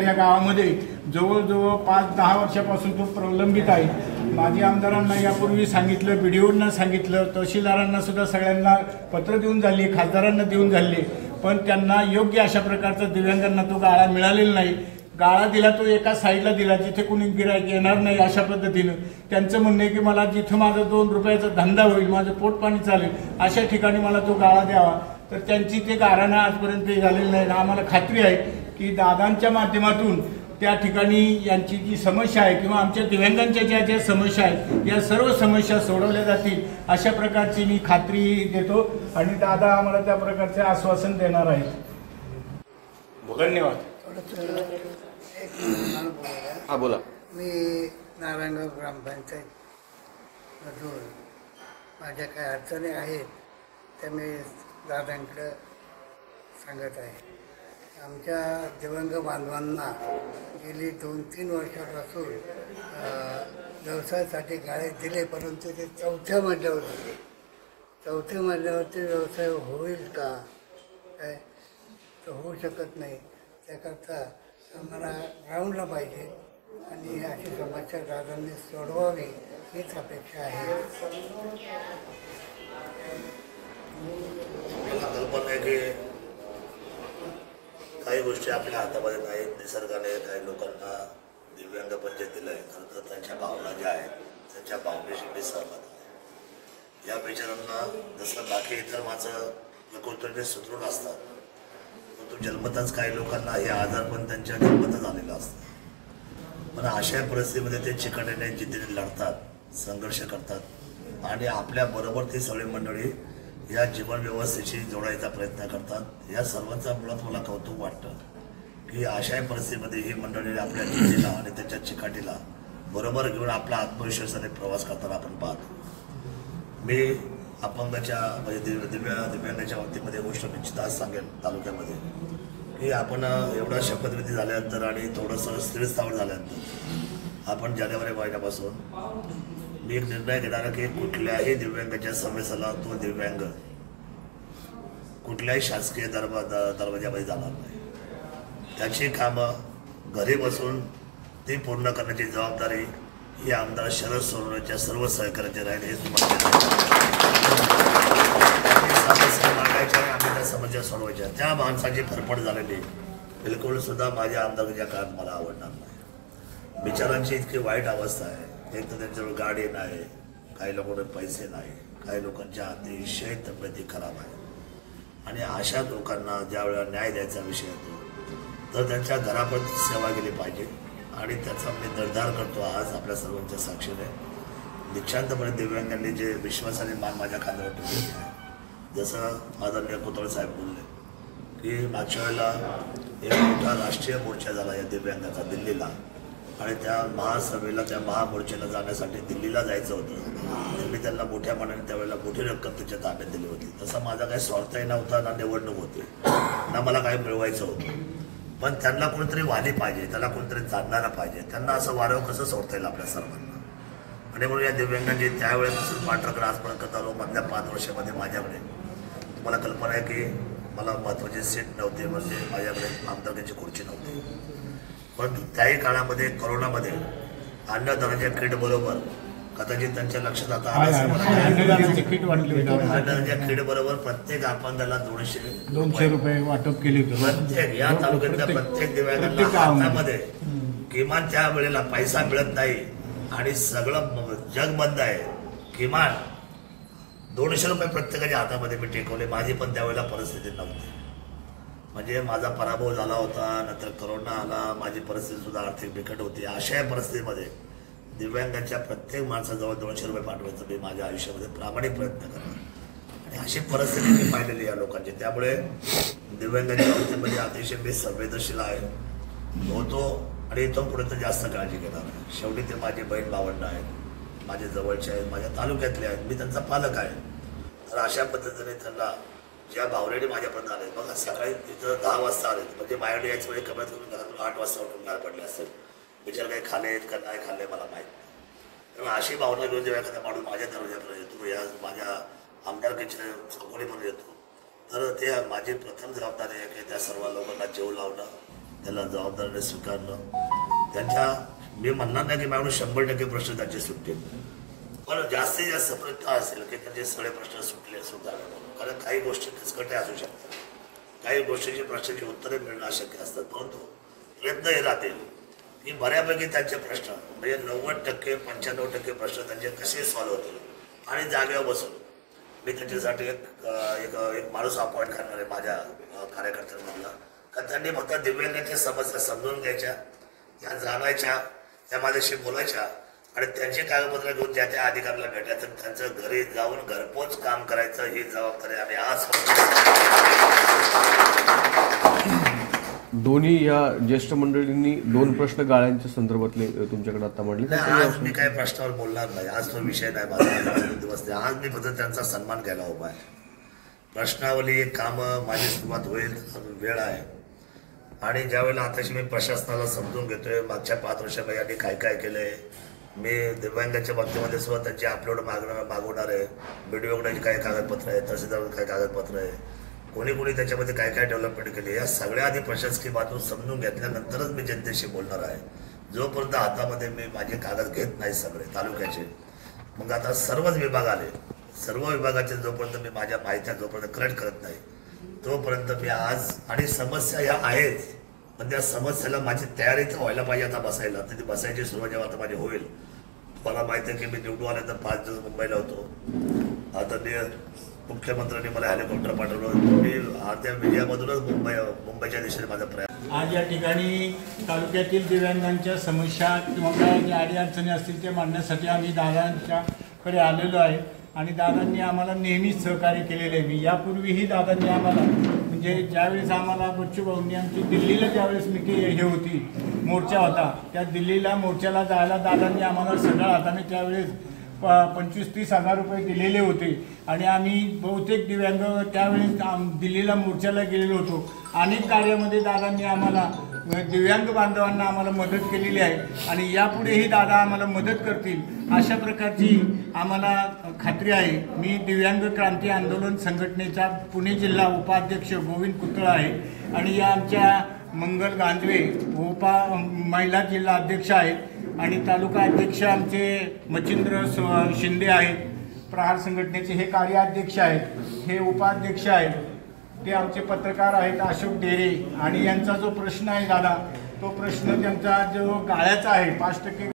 या गावामध्ये जवळजवळ 5-10 वर्षापासून तो प्रलंबित आहे। माजी आमदारांना यापूर्वी सांगितलं, व्हिडिओंना सांगितलं, तहसीलदारांना सुद्धा सगळ्यांना पत्र देऊन झाली, खासदारांना देऊन झाले, पण त्यांना योग्य अशा प्रकारचा दिव्यांगांना तो गाळा मिळालेला नाही। गाळा दिला तो एका साईडला दिला जिथे कोणी गिराईक येणार नाही अशा पद्धतीने। त्यांचं म्हणणं आहे की मला जिथे माझा 2 रुपयाचा धंदा होईल, माझं पोट पाणी चालेल अशा ठिकाणी मला तो गाळा द्यावा। तर त्यांची ते गाऱ्हाणं आजपर्यंत झालेलं नाही। आम्हाला खात्री आहे की दादांच्या माध्यमातून त्या ठिकाणी यांची जी समस्या आहे किंवा आमच्या दिव्यांगांच्या ज्या समस्या आहेत या सर्व समस्या सोडवल्या जातील अशा प्रकारची मी खात्री देतो आणि दादा आम्हाला त्या प्रकारचे आश्वासन देणार आहेत। धन्यवाद। हा बोला। मी नारायणगाव ग्रामपंचायत मधून माझ्या काही अडचणी आहेत त्या मी दादांकडे सांगत आहे। आमच्या दिव्यांग बांधवांना गेली 2-3 वर्षापासून व्यवसायासाठी गाळे दिले, परंतु ते 4थ्या मजल्यावर दिले। 4थ्या मजल्यावरती व्यवसाय होईल का काय तर होऊ शकत नाही। त्याकरता आम्हाला ग्राउंडला पाहिजे आणि अशी समस्या दादांनी सोडवावी हीच अपेक्षा आहे। कल्पना आहे की काही गोष्टी आपल्या हातामध्ये नाहीत, निसर्गाने काही लोकांना दिव्यांग पंचायत दिलंय। खरं तर त्यांच्या भावना ज्या आहेत त्यांच्या भावनेशी मी सहमत आहे। या विचारांना जसं बाकी इतर माणसं प्रकृतीने सुदृढ असतात, परंतु जन्मताच काही लोकांना हे आजार पण त्यांच्या जन्मतच आलेला असतं। पण अशा परिस्थितीमध्ये ते चिकाटीने जिद्दीने लढतात, संघर्ष करतात आणि आपल्या बरोबर ती सगळी मंडळी या जीवन व्यवस्थेशी जोडायचा प्रयत्न करतात। या सर्वांचा मुळात मला कौतुक वाटतं की अशा परिस्थितीमध्ये ही मंडळी आपल्या जिद्दीला आणि त्याच्या चिकाटीला बरोबर घेऊन आपला आत्मविश्वासाने प्रवास करताना आपण पाहतो। मी अपंगाच्या म्हणजे दिव्यांगाच्या बाबतीमध्ये गोष्ट निश्चित आज सांगेन तालुक्यामध्ये की आपण एवढा शपथविधी झाल्यानंतर आणि थोडंसं स्थिरस्थावर झाल्यानंतर आपण जानेवारी महिन्यापासून मी एक निर्णय घेणार की कुठल्याही दिव्यांगाच्या समस्येला तो दिव्यांग कुठल्याही शासकीय दरवाजामध्ये जाणार नाही। त्याची कामं घरी बसून ती पूर्ण करण्याची जबाबदारी ही आमदार शरद सोनवणेच्या सर्व सहकार्याचे राहील। हे समस्या मांडायच्या आणि आम्ही त्या समस्या सोडवायच्या, त्या माणसाची फरफड झालेली बिलकुल सुद्धा माझ्या आमदारकीच्या काळात मला आवडणार नाही। बिचारांची इतकी वाईट अवस्था आहे, एक तर त्यांच्यावर गाडी नाही, काही लोकांकडे पैसे नाही, काही लोकांच्या अतिशय तब्येती खराब आहे आणि अशा लोकांना ज्या वेळेला न्याय द्यायचा विषय येतो तर त्यांच्या घरापर्यंत सेवा केली पाहिजे आणि त्याचा मी निर्धार करतो आज आपल्या सर्वांच्या साक्षीने। दीक्षांतपणे दिव्यांगांनी जे विश्वासाने मान माझ्या खांद्यावर ठेवले आहे, जसं आदरणीय कोतवाल साहेब बोलले की मागच्या वेळेला एक मोठा राष्ट्रीय मोर्चा झाला या दिव्यांगाचा दिल्लीला आणि त्या महासभेला त्या महामोर्चाला जाण्यासाठी दिल्लीला जायचं होतं। मी त्यांना मोठ्या मनाने त्यावेळेला मोठी रक्कम त्याच्या ताब्यात दिली होती। तसा माझा काही स्वार्थही नव्हता, ना निवडणूक होती, ना मला काही मिळवायचं होतं, पण त्यांना कोणीतरी वाली पाहिजे, त्याला कोणीतरी जाणणारा पाहिजे, त्यांना असं वारं कसं सोडता येईल आपल्या सर्वांना। आणि म्हणून या दिव्यांगांची त्यावेळेपासून पाठराखण आजपर्यंत करत आलो। मधल्या 5 वर्षामध्ये माझ्याकडे तुम्हाला कल्पना आहे की मला महत्त्वाची सीट नव्हती, म्हणजे माझ्याकडे आमदारकीची खुर्ची नव्हती, परंतु त्याही काळामध्ये कोरोनामध्ये अन्नदानाच्या किट बरोबर कदाचित त्यांच्या लक्षात आता अन्नदानाची किट वाटली, अन्नदानाच्या किट बरोबर प्रत्येक अपंगाला 200 रुपये वाटप केले होते। प्रत्येक या तालुक्यातल्या प्रत्येक दिव्यांगांना हातामध्ये किमान त्या वेळेला पैसा मिळत नाही आणि सगळं जग बंद आहे, किमान 200 रुपये प्रत्येकाच्या हातामध्ये मी टेकवले। माझी पण त्यावेळेला परिस्थिती नव्हती, म्हणजे माझा पराभव झाला होता, नंतर कोरोना आला, माझी परिस्थिती सुद्धा आर्थिक बिकट होती। अशा परिस्थितीमध्ये दिव्यांगाच्या प्रत्येक माणसाजवळ 200 रुपये पाठवायचं मी माझ्या आयुष्यामध्ये प्रामाणिक प्रयत्न करणार आणि अशी परिस्थिती मी पाहिलेली या लोकांची। त्यामुळे दिव्यांगाच्या बाबतीमध्ये अतिशय मी संवेदनशील होतो आणि इथून पुढे तर जास्त काळजी घेणार आहे। शेवटी ते माझे बहीण भावंड आहेत, माझे जवळचे आहेत, माझ्या तालुक्यातले आहेत, मी त्यांचा पालक आहे। तर अशा पद्धतीने त्यांना ज्या भावनेने माझ्यापर्यंत आले, बघा सकाळी तिथं 10 वाजता आले, म्हणजे माझ्याकडे याच वेळी कमीत कमी घरातून 8 वाजता उठून बाहेर पडले असेल। विचार काही खाल्ले आहेत का नाही खाल्ले मला माहीत नाही, तेव्हा अशी भावना घेऊन जेव्हा एखादा माणूस माझ्या दरवाज्याकडे येतो, या माझ्या आमदारकीच्या चौकोनी म्हणून येतो, तर ते माझी प्रथम जबाबदारी आहे की त्या सर्व लोकांना जेव लावणं, त्याला जबाबदारीने स्वीकारणं. त्यांच्या मी म्हणणार नाही की माझ्याकडून 100% प्रश्न त्यांचे सुटतील, पण जास्तीत जास्त प्रयत्न असेल की त्यांचे सगळे प्रश्न सुटावे. कारण काही गोष्टी किचकट्या असू शकतात, काही गोष्टीची प्रश्नाची उत्तरे मिळणं अशक्य असतात, परंतु प्रयत्न हे राहतील की बऱ्यापैकी त्यांचे प्रश्न म्हणजे 90% 95% प्रश्न त्यांचे कसे सॉल्व्ह होतील. आणि जागेवर बसून मी त्याच्यासाठी एक माणूस अपॉइंट करणार आहे माझ्या कार्यकर्त्यांमधला, कारण त्यांनी फक्त दिव्यांगाच्या समस्या समजून घ्यायच्या, त्या जाणायच्या, त्या माझ्याशी बोलायच्या आणि त्यांचे कागदपत्र घेऊन ज्या त्या अधिकाऱ्याला भेटायचं, त्यांचं घरी जाऊन घरपोच काम करायचं, ही जबाबदारी आम्ही आज. दोन्ही या ज्येष्ठ मंडळींनी 2 प्रश्न गाळ्यांच्या संदर्भातले तुमच्याकडे आता म्हटले. आज मी काही प्रश्नावर बोलणार नाही, आज तो विषय नाही माझा दिवस. आज मी फक्त त्यांचा सन्मान घ्यायला उभा आहे. प्रश्नावली कामं माझी सुरुवात होईल, वेळ आहे. आणि ज्यावेळेला आताशी मी प्रशासनाला समजून घेतोय, मागच्या 5 वर्षामध्ये यांनी काय काय केलंय, मी दिव्यांगाच्या बाबतीमध्ये सुद्धा त्यांची अपलोड मागवणार आहे. व्हिडिओकडे काही कागदपत्र आहे, तहसीलदार काही कागदपत्र आहे, कोणी कोणी त्याच्यामध्ये काय काय डेव्हलपमेंट केली, या सगळ्या आधी प्रशासकीय बाजू समजून घेतल्यानंतरच मी जनतेशी बोलणार आहे. जोपर्यंत हातामध्ये मी माझे कागद घेत नाही सगळे तालुक्याचे, मग आता सर्वच विभाग आले, सर्व विभागाचे जोपर्यंत मी माझ्या माहित्या जोपर्यंत कलेक्ट करत नाही तोपर्यंत मी आज. आणि समस्या ह्या आहेत, पण त्या समस्येला माझी तयारी तर व्हायला पाहिजे. आता बसायला तर ती बसायची सुरुवात जेव्हा आता माझी होईल. मला माहिती आहे की मी निवडून आल्यानंतर 5 दिवस मुंबईला होतो. आता मुख्यमंत्र्यांनी मला हेलिकॉप्टर पाठवलं, मी त्या विजयामधूनच मुंबईच्या दिशेने माझा प्रयत्न. आज या ठिकाणी तालुक्यातील दिव्यांगांच्या समस्या किंवा काय ज्या अडीअडचणी असतील ते मांडण्यासाठी आम्ही दादांच्याकडे आलेलो आहे. आणि दादांनी आम्हाला नेहमीच सहकार्य केलेलं आहे. मी यापूर्वीही दादांनी आम्हाला म्हणजे ज्यावेळेस आम्हाला बच्चू भाऊंनी आमची दिल्लीला ज्यावेळेस हे होती मोर्चा होता, त्या दिल्लीला मोर्चाला जायला दादांनी आम्हाला सगळं हाताने त्यावेळेस 25-30 हजार रुपये दिलेले होते. आणि आम्ही बहुतेक दिव्यांग त्यावेळेस दिल्लीला मोर्चाला गेलेलो होतो. अनेक कार्यामध्ये दादांनी आम्हाला दिव्यांग बांधवांना आम्हाला मदत केलेली आहे आणि यापुढेही दादा आम्हाला मदत करतील अशा प्रकारची आम्हाला खात्री आहे. मी दिव्यांग क्रांती आंदोलन संघटनेचा पुणे जिल्हा उपाध्यक्ष गोविंद कुतळ आहे आणि या आमच्या मंगल गांजवे महिला जिल्हा अध्यक्ष आहेत आणि तालुका अध्यक्ष आमचे मच्छिंद्र शिंदे आहेत. प्रहार संघटनेचे हे कार्याध्यक्ष आहेत, हे उपाध्यक्ष आहेत, ते आमचे पत्रकार आहेत अशोक डेरे. आणि यांचा जो प्रश्न आहे दादा, तो प्रश्न त्यांचा जो गाळ्याचा आहे 5%